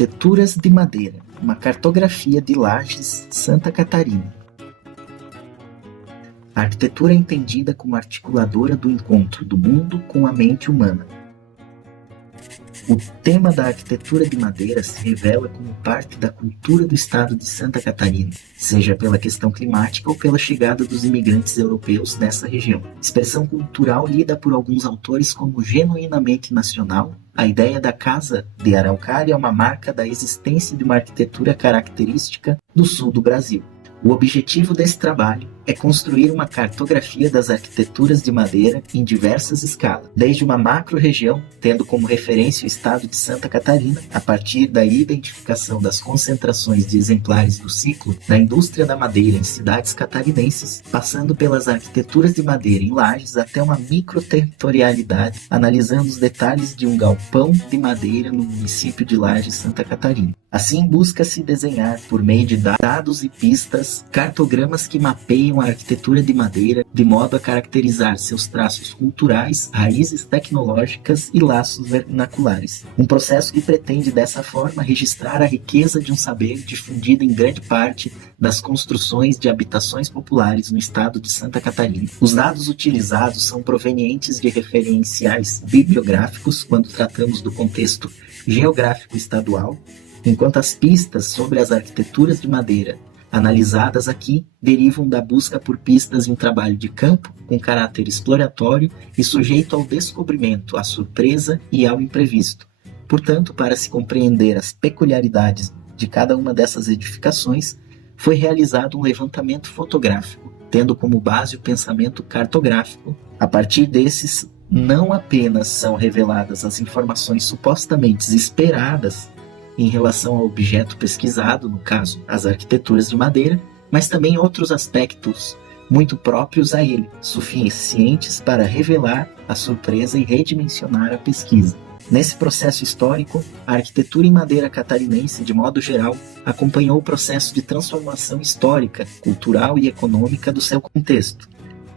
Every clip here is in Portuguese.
Arquiteturas de Madeira, uma cartografia de Lages, Santa Catarina. A arquitetura é entendida como articuladora do encontro do mundo com a mente humana. O tema da arquitetura de madeira se revela como parte da cultura do estado de Santa Catarina, seja pela questão climática ou pela chegada dos imigrantes europeus nessa região. Expressão cultural lida por alguns autores como genuinamente nacional, a ideia da casa de araucária é uma marca da existência de uma arquitetura característica do sul do Brasil. O objetivo desse trabalho é construir uma cartografia das arquiteturas de madeira em diversas escalas, desde uma macro-região, tendo como referência o estado de Santa Catarina, a partir da identificação das concentrações de exemplares do ciclo da indústria da madeira em cidades catarinenses, passando pelas arquiteturas de madeira em Lages até uma microterritorialidade, analisando os detalhes de um galpão de madeira no município de Lages, Santa Catarina. Assim, busca-se desenhar, por meio de dados e pistas, cartogramas que mapeiam a arquitetura de madeira de modo a caracterizar seus traços culturais, raízes tecnológicas e laços vernaculares. Um processo que pretende, dessa forma, registrar a riqueza de um saber difundido em grande parte das construções de habitações populares no estado de Santa Catarina. Os dados utilizados são provenientes de referenciais bibliográficos quando tratamos do contexto geográfico estadual, enquanto as pistas sobre as arquiteturas de madeira analisadas aqui derivam da busca por pistas em trabalho de campo com caráter exploratório e sujeito ao descobrimento, à surpresa e ao imprevisto. Portanto, para se compreender as peculiaridades de cada uma dessas edificações, foi realizado um levantamento fotográfico, tendo como base o pensamento cartográfico. A partir desses, não apenas são reveladas as informações supostamente esperadas em relação ao objeto pesquisado, no caso, as arquiteturas de madeira, mas também outros aspectos muito próprios a ele, suficientes para revelar a surpresa e redimensionar a pesquisa. Nesse processo histórico, a arquitetura em madeira catarinense, de modo geral, acompanhou o processo de transformação histórica, cultural e econômica do seu contexto.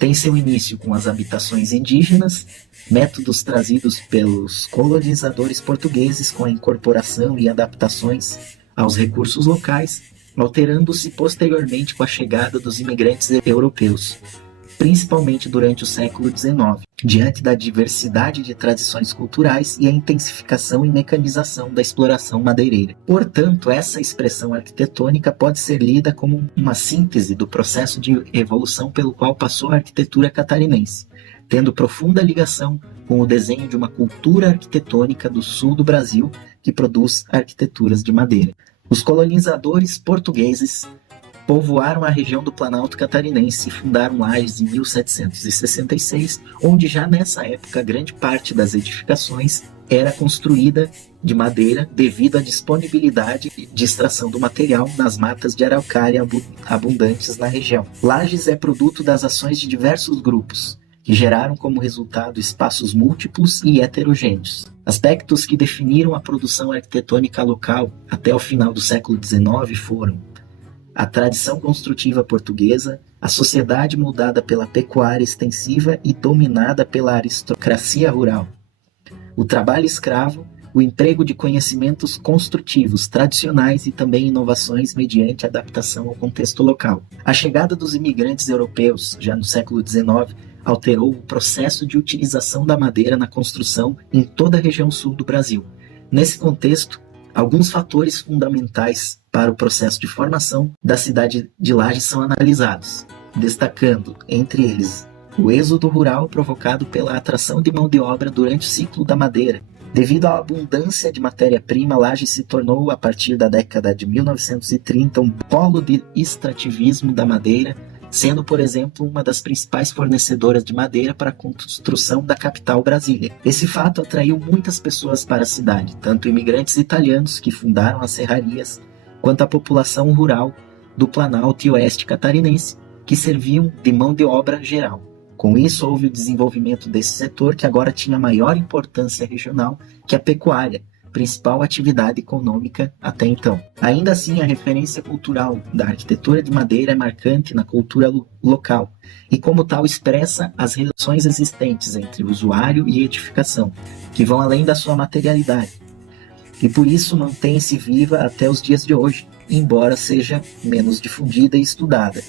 Tem seu início com as habitações indígenas, métodos trazidos pelos colonizadores portugueses com a incorporação e adaptações aos recursos locais, alterando-se posteriormente com a chegada dos imigrantes europeus, principalmente durante o século XIX, diante da diversidade de tradições culturais e a intensificação e mecanização da exploração madeireira. Portanto, essa expressão arquitetônica pode ser lida como uma síntese do processo de evolução pelo qual passou a arquitetura catarinense, tendo profunda ligação com o desenho de uma cultura arquitetônica do sul do Brasil que produz arquiteturas de madeira. Os colonizadores portugueses povoaram a região do Planalto Catarinense e fundaram Lages em 1766, onde já nessa época grande parte das edificações era construída de madeira devido à disponibilidade de extração do material nas matas de araucária abundantes na região. Lages é produto das ações de diversos grupos, que geraram como resultado espaços múltiplos e heterogêneos. Aspectos que definiram a produção arquitetônica local até o final do século XIX foram a tradição construtiva portuguesa, a sociedade moldada pela pecuária extensiva e dominada pela aristocracia rural, o trabalho escravo, o emprego de conhecimentos construtivos tradicionais e também inovações mediante adaptação ao contexto local. A chegada dos imigrantes europeus, já no século XIX, alterou o processo de utilização da madeira na construção em toda a região sul do Brasil. Nesse contexto, alguns fatores fundamentais para o processo de formação da cidade de Lages são analisados, destacando, entre eles, o êxodo rural provocado pela atração de mão de obra durante o ciclo da madeira. Devido à abundância de matéria-prima, Lages se tornou, a partir da década de 1930, um polo de extrativismo da madeira, sendo, por exemplo, uma das principais fornecedoras de madeira para a construção da capital Brasília. Esse fato atraiu muitas pessoas para a cidade, tanto imigrantes italianos que fundaram as serrarias, quanto a população rural do Planalto e Oeste catarinense, que serviam de mão de obra geral. Com isso, houve o desenvolvimento desse setor, que agora tinha maior importância regional que a pecuária, principal atividade econômica até então. Ainda assim, a referência cultural da arquitetura de madeira é marcante na cultura local e, como tal, expressa as relações existentes entre usuário e edificação, que vão além da sua materialidade. e por isso mantém-se viva até os dias de hoje, embora seja menos difundida e estudada.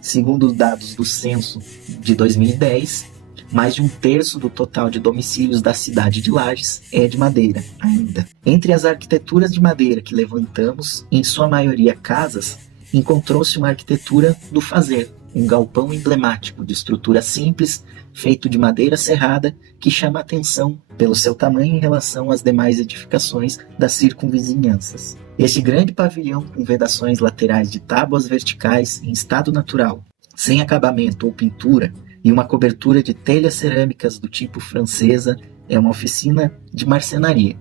Segundo os dados do censo de 2010, mais de um terço do total de domicílios da cidade de Lages é de madeira, ainda. Entre as arquiteturas de madeira que levantamos, em sua maioria casas, encontrou-se uma arquitetura do fazer, um galpão emblemático de estrutura simples, feito de madeira serrada, que chama a atenção pelo seu tamanho em relação às demais edificações das circunvizinhanças. Este grande pavilhão com vedações laterais de tábuas verticais em estado natural, sem acabamento ou pintura, e uma cobertura de telhas cerâmicas do tipo francesa, é uma oficina de marcenaria.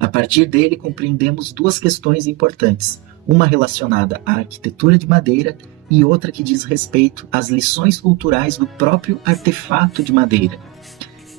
A partir dele compreendemos duas questões importantes, uma relacionada à arquitetura de madeira e outra que diz respeito às lições culturais do próprio artefato de madeira.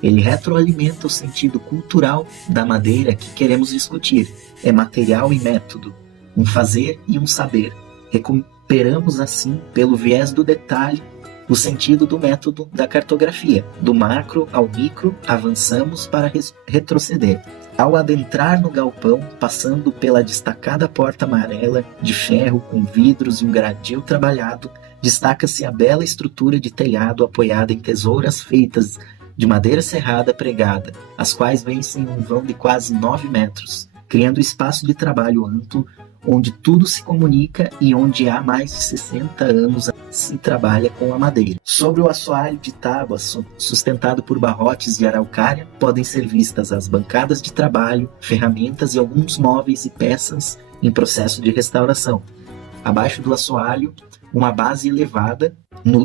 Ele retroalimenta o sentido cultural da madeira que queremos discutir. É material e método, um fazer e um saber. Recuperamos assim, pelo viés do detalhe, o sentido do método da cartografia. Do macro ao micro, avançamos para retroceder. Ao adentrar no galpão, passando pela destacada porta amarela de ferro com vidros e um gradil trabalhado, destaca-se a bela estrutura de telhado apoiada em tesouras feitas de madeira serrada pregada, as quais vencem um vão de quase 9 metros, criando espaço de trabalho amplo, onde tudo se comunica e onde há mais de 60 anos se trabalha com a madeira. Sobre o assoalho de tábuas, sustentado por barrotes de araucária, podem ser vistas as bancadas de trabalho, ferramentas e alguns móveis e peças em processo de restauração. Abaixo do assoalho, uma base elevada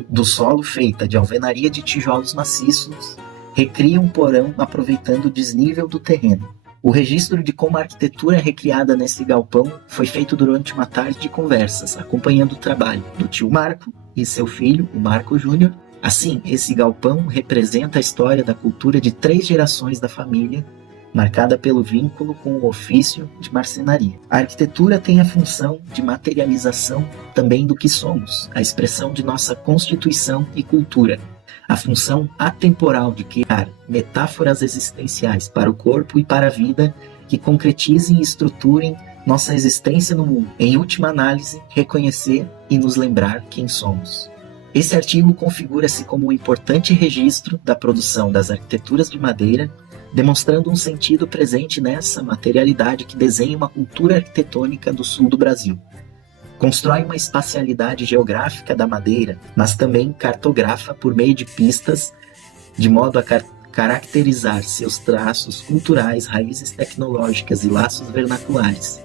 do solo feita de alvenaria de tijolos maciços recria um porão aproveitando o desnível do terreno. O registro de como a arquitetura é recriada nesse galpão foi feito durante uma tarde de conversas, acompanhando o trabalho do tio Marco e seu filho, o Marco Júnior. Assim, esse galpão representa a história da cultura de 3 gerações da família, marcada pelo vínculo com o ofício de marcenaria. A arquitetura tem a função de materialização também do que somos, a expressão de nossa constituição e cultura. A função atemporal de criar metáforas existenciais para o corpo e para a vida que concretizem e estruturem nossa existência no mundo. Em última análise, reconhecer e nos lembrar quem somos. Esse artigo configura-se como um importante registro da produção das arquiteturas de madeira, demonstrando um sentido presente nessa materialidade que desenha uma cultura arquitetônica do sul do Brasil. Constrói uma espacialidade geográfica da madeira, mas também cartografa por meio de pistas, de modo a caracterizar seus traços culturais, raízes tecnológicas e laços vernaculares.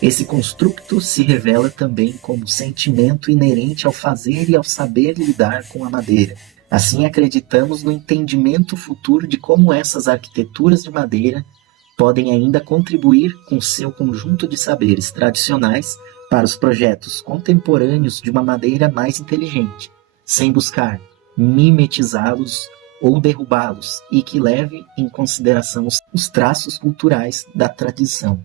Esse construto se revela também como sentimento inerente ao fazer e ao saber lidar com a madeira. Assim, acreditamos no entendimento futuro de como essas arquiteturas de madeira podem ainda contribuir com seu conjunto de saberes tradicionais para os projetos contemporâneos de uma madeira mais inteligente, sem buscar mimetizá-los ou derrubá-los, e que leve em consideração os traços culturais da tradição.